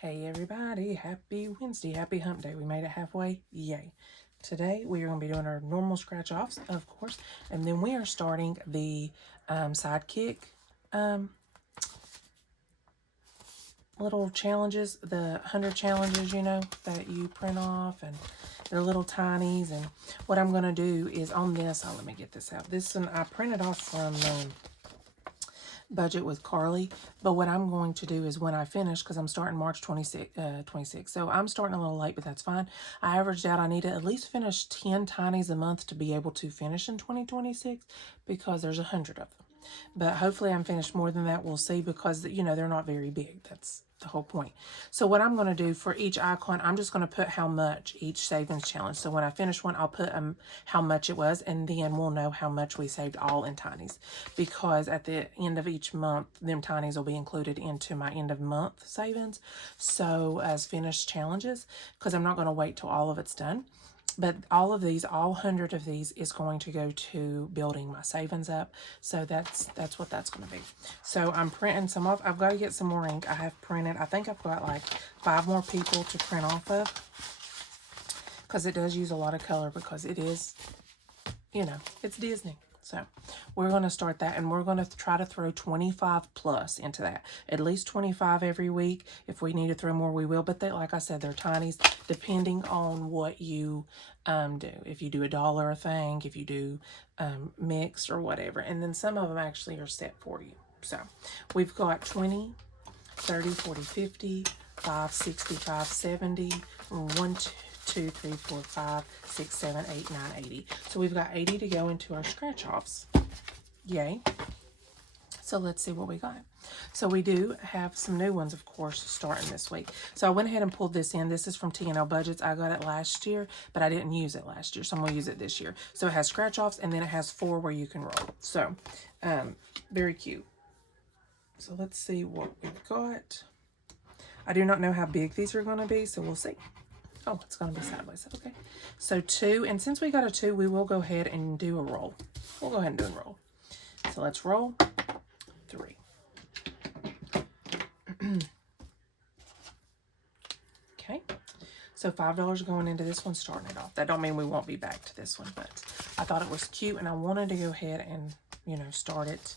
Hey everybody, happy Wednesday, happy hump day. We made it halfway, yay. Today we are going to be doing our normal scratch offs, of course, and then we are starting the sidekick little challenges, the 100 challenges, you know, that you print off, and they're little tinies. And what I'm going to do is on this, let me get this out. This one I printed off from Budget with Carly, but what I'm going to do is when I finish, because I'm starting March 26, so I'm starting a little late, but that's fine. I averaged out I need to at least finish 10 tinies a month to be able to finish in 2026, because there's 100 of them. But hopefully I'm finished more than that. We'll see, because, you know, they're not very big. That's the whole point. So what I'm going to do for each icon, I'm just going to put how much each savings challenge. So when I finish one, I'll put how much it was, and then we'll know how much we saved all in tinies, because at the end of each month, them tinies will be included into my end of month savings. So as finished challenges, because I'm not going to wait till all of it's done. But all of these, all 100 of these is going to go to building my savings up. So that's what that's going to be. So I'm printing some off. I've got to get some more ink. I have printed, I think I've got like 5 more people to print off of, because it does use a lot of color, because it is, you know, it's Disney. So we're going to start that, and we're going to try to throw 25 plus into that. At least 25 every week. If we need to throw more, we will. But they, like I said, they're tinies, depending on what you do. If you do $1 a thing, if you do mixed or whatever. And then some of them actually are set for you. So we've got 20, 30, 40, 50, 5, 65, 70, 1, 2, 3, 4, 5, 6, 7, 8, 9, 80. So we've got 80 to go into our scratch offs. Yay. So let's see what we got. So we do have some new ones, of course, starting this week. So I went ahead and pulled this in. This is from T&L Budgets. I got it last year, but I didn't use it last year, so I'm going to use it this year. So it has scratch offs, and then it has 4 where you can roll. So very cute. So let's see what we've got. I do not know how big these are going to be, so we'll see. Oh, it's going to be sideways. Okay. So 2, and since we got a 2, we will go ahead and do a roll. We'll go ahead and do a roll. So let's roll 3. Okay. So $5 going into this one, starting it off. That don't mean we won't be back to this one, but I thought it was cute, and I wanted to go ahead and, you know, start it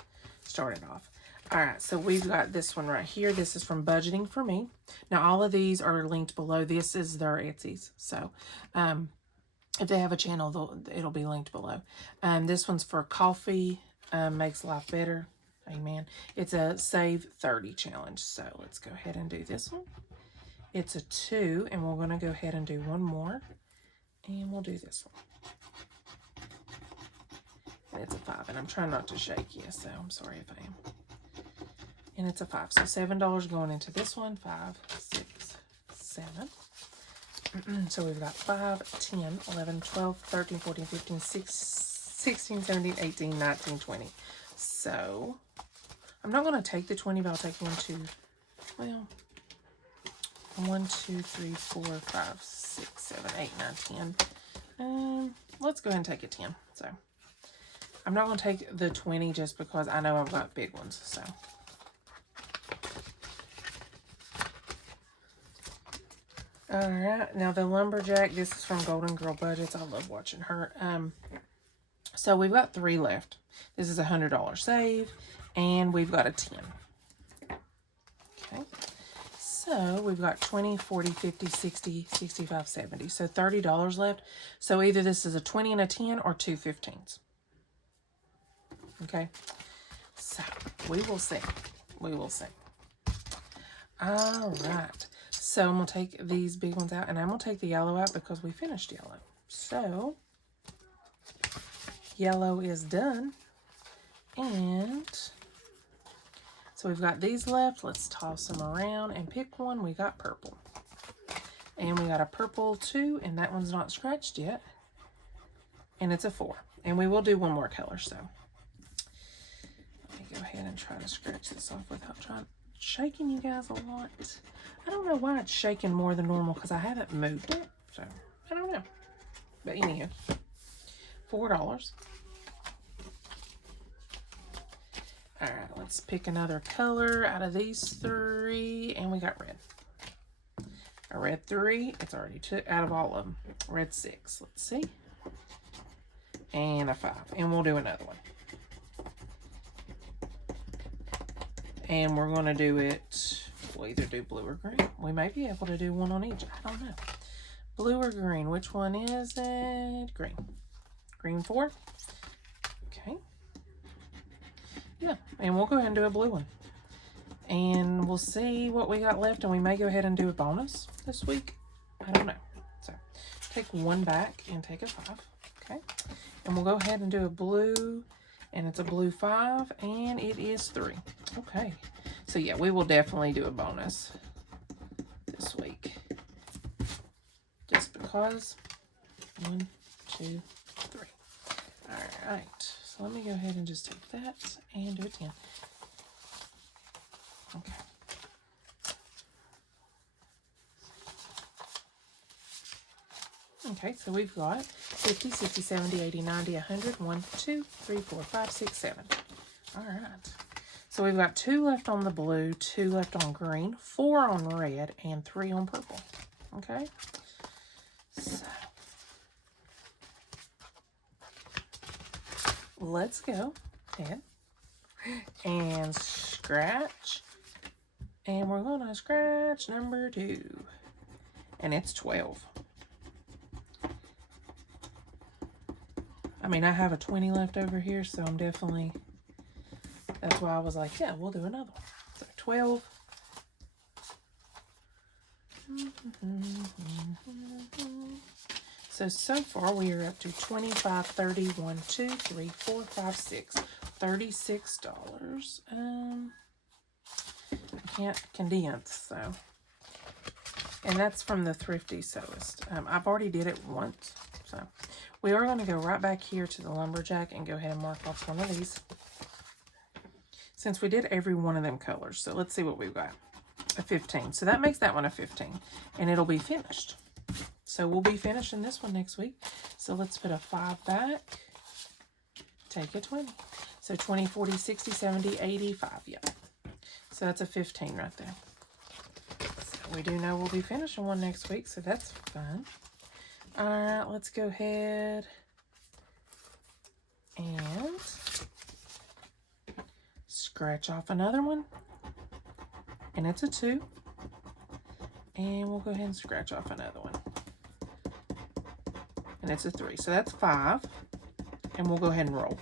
off. All right, so we've got this one right here. This is from Budgeting for Me. Now, all of these are linked below. This is their Etsy's. So, if they have a channel, it'll be linked below. This one's for Coffee Makes Life Better. Amen. It's a Save 30 challenge. So, let's go ahead and do this one. It's a 2, and we're going to go ahead and do one more. And we'll do this one. And it's a 5, and I'm trying not to shake you, so I'm sorry if I am. And it's a 5. So $7 going into this one. 5, 6, 7. So we've got 5, 10, 11, 12, 13, 14, 15, 16, 17, 18, 19, 20. So I'm not going to take the 20, but I'll take 1, 2, well, 1, 2, 3, 4, 5, 6, 7, 8, 9, 10. Let's go ahead and take a 10. So I'm not going to take the 20 just because I know I've got big ones. So all right, now the Lumberjack, this is from Golden Girl Budgets. I love watching her. So we've got 3 left. This is a $100 save, and we've got a 10. Okay, so we've got 20, 40, 50, 60, 65, 70. So $30 left. So either this is a 20 and a 10 or 2 15s. Okay, so we will see. We will see. All right. So I'm going to take these big ones out, and I'm going to take the yellow out because we finished yellow. So yellow is done. And so we've got these left. Let's toss them around and pick one. We got purple. And we got a purple too, and that one's not scratched yet. And it's a 4. And we will do one more color, so let me go ahead and try to scratch this off without shaking you guys a lot. I don't know why it's shaking more than normal, because I haven't moved it, so I don't know. But anyhow, $4. All right, let's pick another color out of these 3, and we got red. A red 3. It's already took out of all of them. Red 6. Let's see. And a 5. And we'll do another one. And we're going to do it, we'll either do blue or green. We may be able to do one on each. I don't know. Blue or green? Which one is it? Green. Green 4. Okay. Yeah, and we'll go ahead and do a blue one. And we'll see what we got left, and we may go ahead and do a bonus this week. I don't know. So take one back and take a 5. Okay. And we'll go ahead and do a blue, and it's a blue 5, and it is 3. Okay. So yeah, we will definitely do a bonus this week. Just because. 1, 2, 3. All right. So let me go ahead and just take that and do a 10. Okay. Okay, so we've got 50, 60, 70, 80, 90, 100, 1, 2, 3, 4, 5, 6, 7. All right. So we've got 2 left on the blue, 2 left on green, 4 on red, and 3 on purple. Okay. So let's go ahead and scratch. And we're going to scratch number 2. And it's 12. I mean, I have a 20 left over here, so I'm definitely, that's why I was like, yeah, we'll do another one. So 12. So far we are up to 25, 30, 1, 2, 3, 4, 5, 6. $36. I can't condense, so. And that's from the Thrifty Sewist. I've already did it once, so. We are going to go right back here to the lumberjack and go ahead and mark off one of these. Since we did every one of them colors. So let's see what we've got. A 15. So that makes that one a 15. And it'll be finished. So we'll be finishing this one next week. So let's put a 5 back. Take a 20. So 20, 40, 60, 70, 85. Yeah. So that's a 15 right there. So we do know we'll be finishing one next week. So that's fun. All right, let's go ahead and scratch off another one. And it's a 2. And we'll go ahead and scratch off another one. And it's a 3. So that's 5. And we'll go ahead and roll.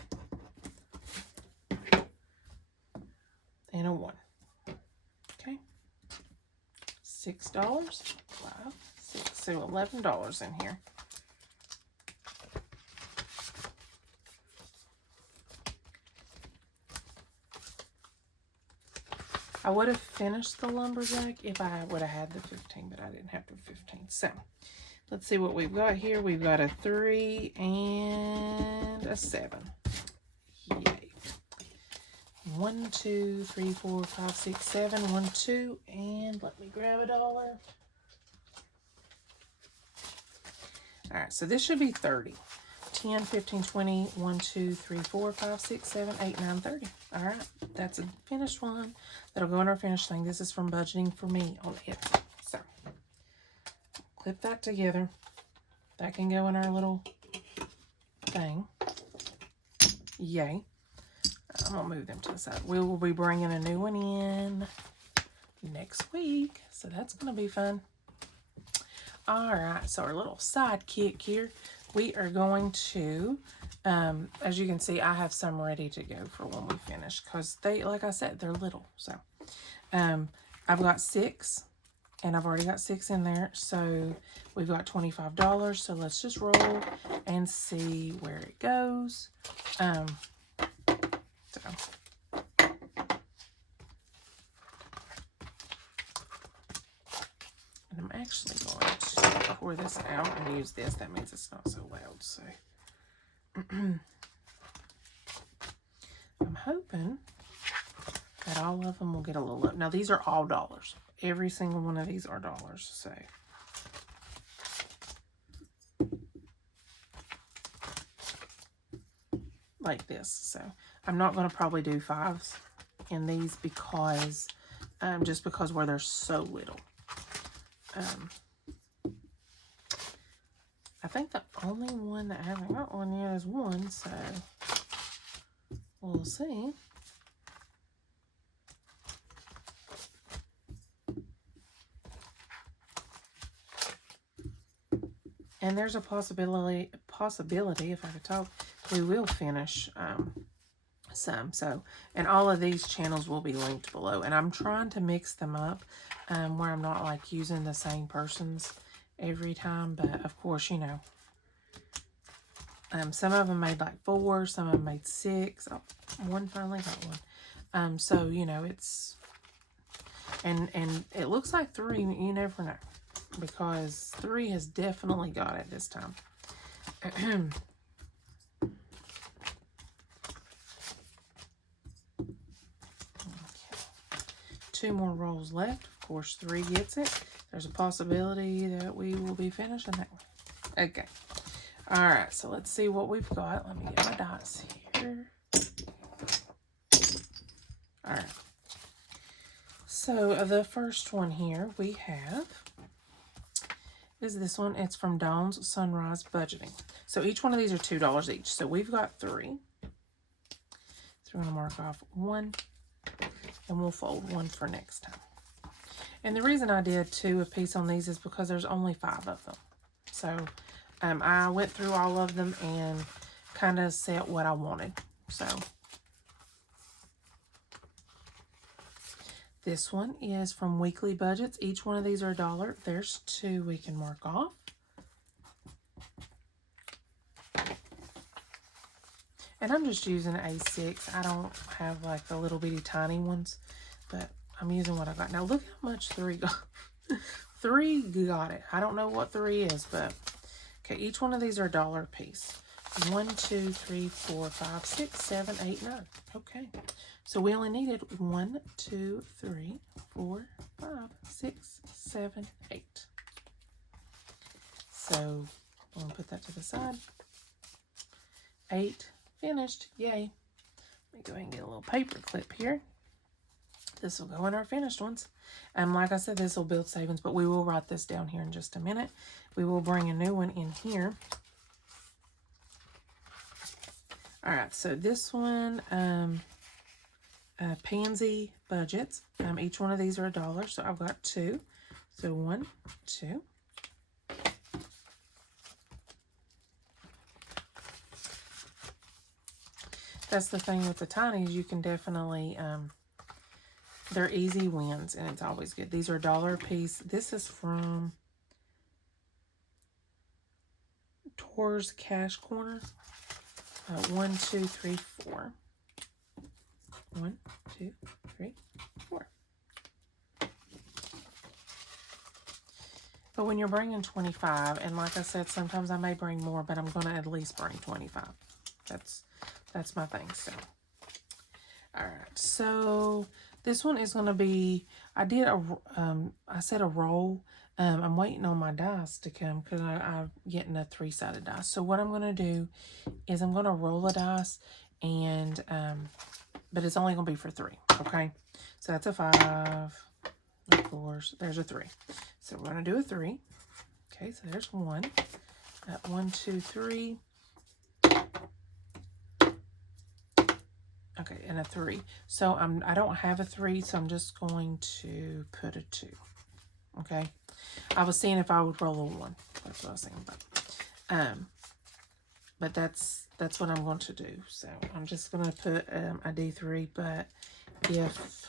And a 1. Okay. $6. 5, 6. So $11 in here. I would have finished the lumberjack if I would have had the 15, but I didn't have the 15. So let's see what we've got here. We've got a 3 and a 7. Yay. 1, 2, 3, 4, 5, 6, 7. 1, 2, and let me grab $1. All right, so this should be 30. 10, 15, 20, 1, 2, 3, 4, 5, 6, 7, 8, 9, 30. All right, that's a finished one. That'll go in our finished thing. This is from Budgeting for Me on it. So, clip that together. That can go in our little thing. Yay. I'm going to move them to the side. We will be bringing a new one in next week. So, that's going to be fun. All right, so our little sidekick here. We are going to, as you can see, I have some ready to go for when we finish because they, like I said, they're little. So I've got 6 and I've already got 6 in there. So we've got $25. So let's just roll and see where it goes. And I'm actually going to pour this out and use this. That means it's not so loud. So I'm hoping that all of them will get a little up. Now these are all dollars. Every single one of these are dollars. So like this. So I'm not going to probably do 5s in these because just because where they're so little. I think the only one that I haven't got one yet is one, so we'll see. And there's a possibility, if I could talk, we will finish some. So, and all of these channels will be linked below. And I'm trying to mix them up where I'm not like using the same persons every time. But of course, you know, some of them made like 4, some of them made 6. Oh, one finally got one. So, you know, it's, and it looks like 3, you never know. Because 3 has definitely got it this time. Okay. 2 more rolls left. Of course, 3 gets it. There's a possibility that we will be finishing that one. Okay. All right, so let's see what we've got. Let me get my dice here. All right. So the first one here we have is this one. It's from Dawn's Sunrise Budgeting. So each one of these are $2 each. So we've got 3. So we're going to mark off 1, and we'll fold 1 for next time. And the reason I did 2 apiece on these is because there's only 5 of them. So I went through all of them and kind of set what I wanted. So this one is from Weekly Budgets. Each one of these are $1. There's 2 we can mark off. And I'm just using A6. I don't have like the little bitty tiny ones, but I'm using what I got. Now look how much 3 got. 3 got it. I don't know what 3 is, but okay, each one of these are $1 a piece. 1, 2, 3, 4, 5, 6, 7, 8, 9. Okay. So we only needed 1, 2, 3, 4, 5, 6, 7, 8. So I'm going to put that to the side. 8 finished. Yay. Let me go ahead and get a little paper clip here. This will go in our finished ones. And like I said, this will build savings, but we will write this down here in just a minute. We will bring a new one in here. All right, so this one, Pansy Budgets. Each one of these are $1, so I've got 2. So 1, 2. That's the thing with the tinies. You can definitely, they're easy wins, and it's always good. These are $1 a piece. This is from Tor's Cash Corner. 1, 2, 3, 4. 1, 2, 3, 4. But when you're bringing 25, and like I said, sometimes I may bring more, but I'm going to at least bring 25. That's my thing. So, all right. So this one is going to be. I said a roll. I'm waiting on my dice to come because I'm getting a 3-sided dice. So what I'm going to do is I'm going to roll a dice, and but it's only going to be for 3. Okay. So that's a 5. Of course, there's a 3. So we're going to do a 3. Okay. So there's 1. 1, 2, 3. Okay, and a 3. So I don't have a 3, so I'm just going to put a 2. Okay. I was seeing if I would roll a 1. That's what I was thinking about. But that's what I'm going to do. So I'm just going to put a D3, but if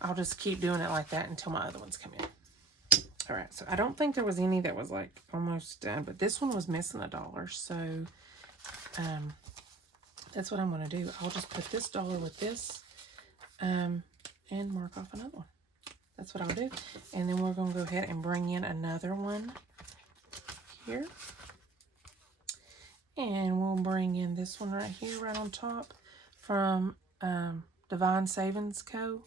I'll just keep doing it like that until my other ones come in. All right, so I don't think there was any that was like almost done, but this one was missing $1. So that's what I'm going to do. I'll just put this $1 with this and mark off another one. That's what I'll do. And then we're going to go ahead and bring in another one here. And we'll bring in this one right here, right on top from Divine Savings Co.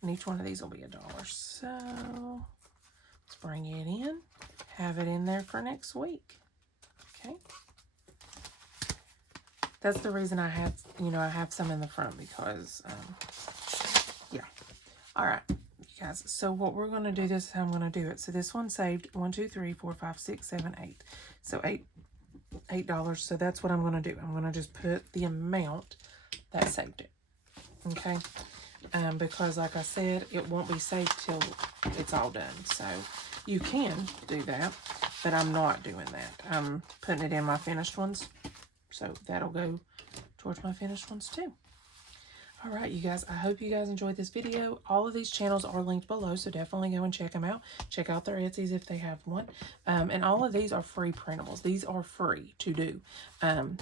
And each one of these will be $1. So let's bring it in. Have it in there for next week. Okay. That's the reason I had, I have some in the front because, yeah. All right, you guys, so what we're going to do, this is how I'm going to do it. So this one saved 1, 2, 3, 4, 5, 6, 7, 8. So $8. So that's what I'm going to do. I'm going to just put the amount that saved it. Okay. Because like I said, it won't be saved till it's all done. So you can do that, but I'm not doing that. I'm putting it in my finished ones. So that'll go towards my finished ones too. All right, you guys, I hope you guys enjoyed this video. All of these channels are linked below, so definitely go and check them out. Check out their Etsy's if they have one. And all of these are free printables. These are free to do.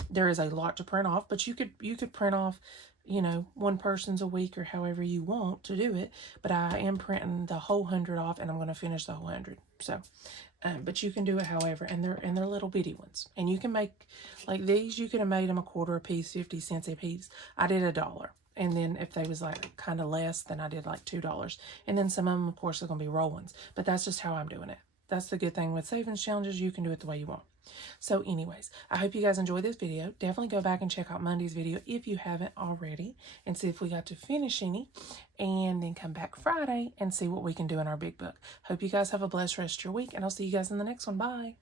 There is a lot to print off, but you could print off, you know, one person's a week or however you want to do it. But I am printing the whole 100 off, and I'm going to finish the whole 100. So, but you can do it however, and they're little bitty ones. And you can make, like these, you could have made them a quarter a piece, 50 cents a piece. I did $1. And then if they was like kind of less, then I did like $2. And then some of them, of course, are going to be roll ones. But that's just how I'm doing it. That's the good thing with savings challenges. You can do it the way you want. So anyways, I hope you guys enjoyed this video. Definitely go back and check out Monday's video if you haven't already. And see if we got to finish any. And then come back Friday and see what we can do in our big book. Hope you guys have a blessed rest of your week. And I'll see you guys in the next one. Bye.